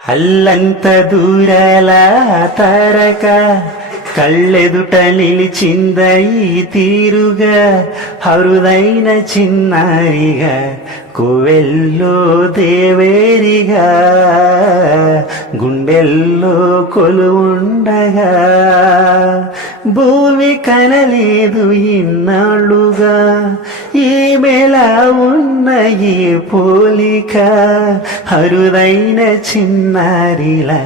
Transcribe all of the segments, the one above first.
అల్లంత దూరాల తారక కళ్ళెదుట నిలిచింద ఈ తీరుగా అరుదైన చిన్నారిగా కోవెల్లో దేవేరిగా గుండెల్లో కొలువుండగా భూమి కనలేదు ఇన్నాళ్ళుగా ఈమెలా ఉన్న ఈ పోలిక అరుదైన చిన్నారిలా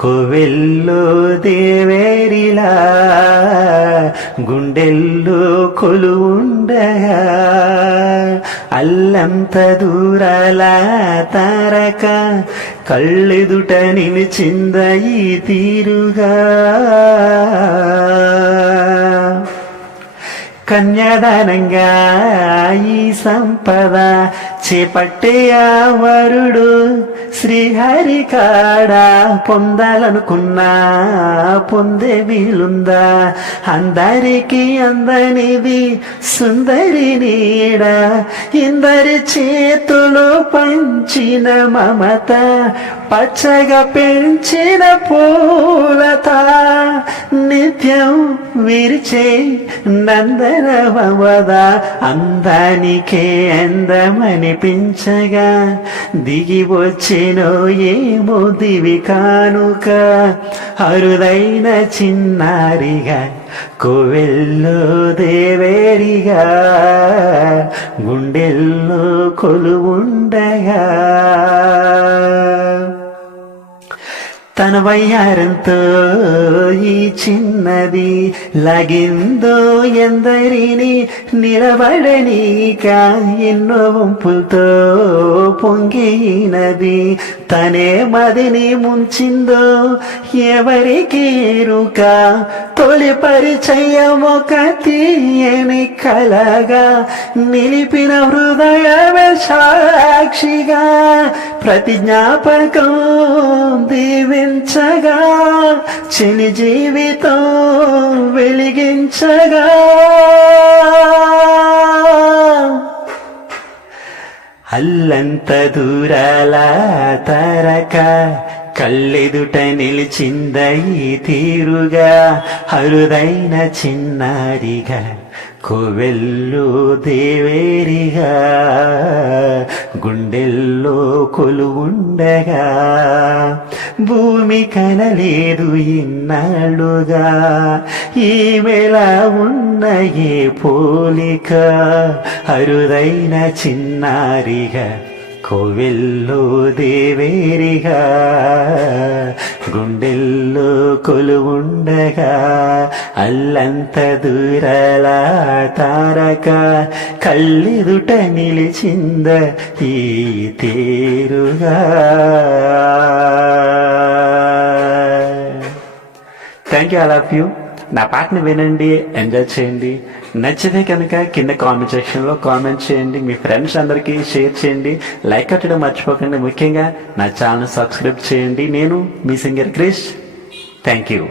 కోవెల్లో దేవేరిలా గుండెల్లో కొలువుండగా అల్లంత దూరాల తారక కళ్ళెదుట నిలిచింద ఈ తీరుగా కన్యాదానంగా ఈ సంపద చేపట్టే ఆ వరుడు శ్రీహరి కాడ పొందాలనుకున్నా పొందే వీలుందా? అందరికీ అందనిది సుందరి నీడ, ఇందరి చేతులు పంచిన మమత, పచ్చగా పెంచిన పూలత, నిత్యం విరిచే నందనవద అందానికే అందమనిపించగా దిగి వచ్చెనో ఏమో దివి కానుక అరుదైన చిన్నారిగా కోవెల్లో దేవేరిగా గుండెల్లో కొలువుండగా తన వయ్యారంతో ఈ చిన్నది లాగిందో ఎందరిని నిలబడనీక ఎన్నో వంపులతో పొంగినది తనే మదిని ముంచిందో ఎవరికి ఎరుక తొలి పరిచయం ఒక తీయని కలగా నిలిపిన హృదయమే సాక్షిగా ప్రతి జ్ఞాపకం దీవించగా చిని జీవితం వెలిగించగా అల్లంత దూరాల తారక కళ్ళెదుట నిలిచింద ఈ తీరుగా అరుదైన చిన్నారిగా కోవెల్లో దేవేరిగా గుండెల్లో కొలువుండగా భూమి కనలేదు ఇన్నాళ్ళుగా ఈమెలా ఉన్న ఏ పోలిక అరుదైన చిన్నారిగా కోవెల్లో దేవేరిగా గుండెల్లో కొలువుండగా అల్లంత దూరాల తారక కళ్ళెదుట నిలిచింద ఈ తీరుగా. Thank you, I love you. నా పాటను వినండి, ఎంజాయ్ చేయండి. నచ్చితే కనుక కింద కామెంట్ సెక్షన్లో కామెంట్ చేయండి, మీ ఫ్రెండ్స్ అందరికీ షేర్ చేయండి, లైక్ కొట్టడం మర్చిపోకండి. ముఖ్యంగా నా ఛానల్ సబ్స్క్రైబ్ చేయండి. నేను మీ సింగర్ క్రిష్. Thank you.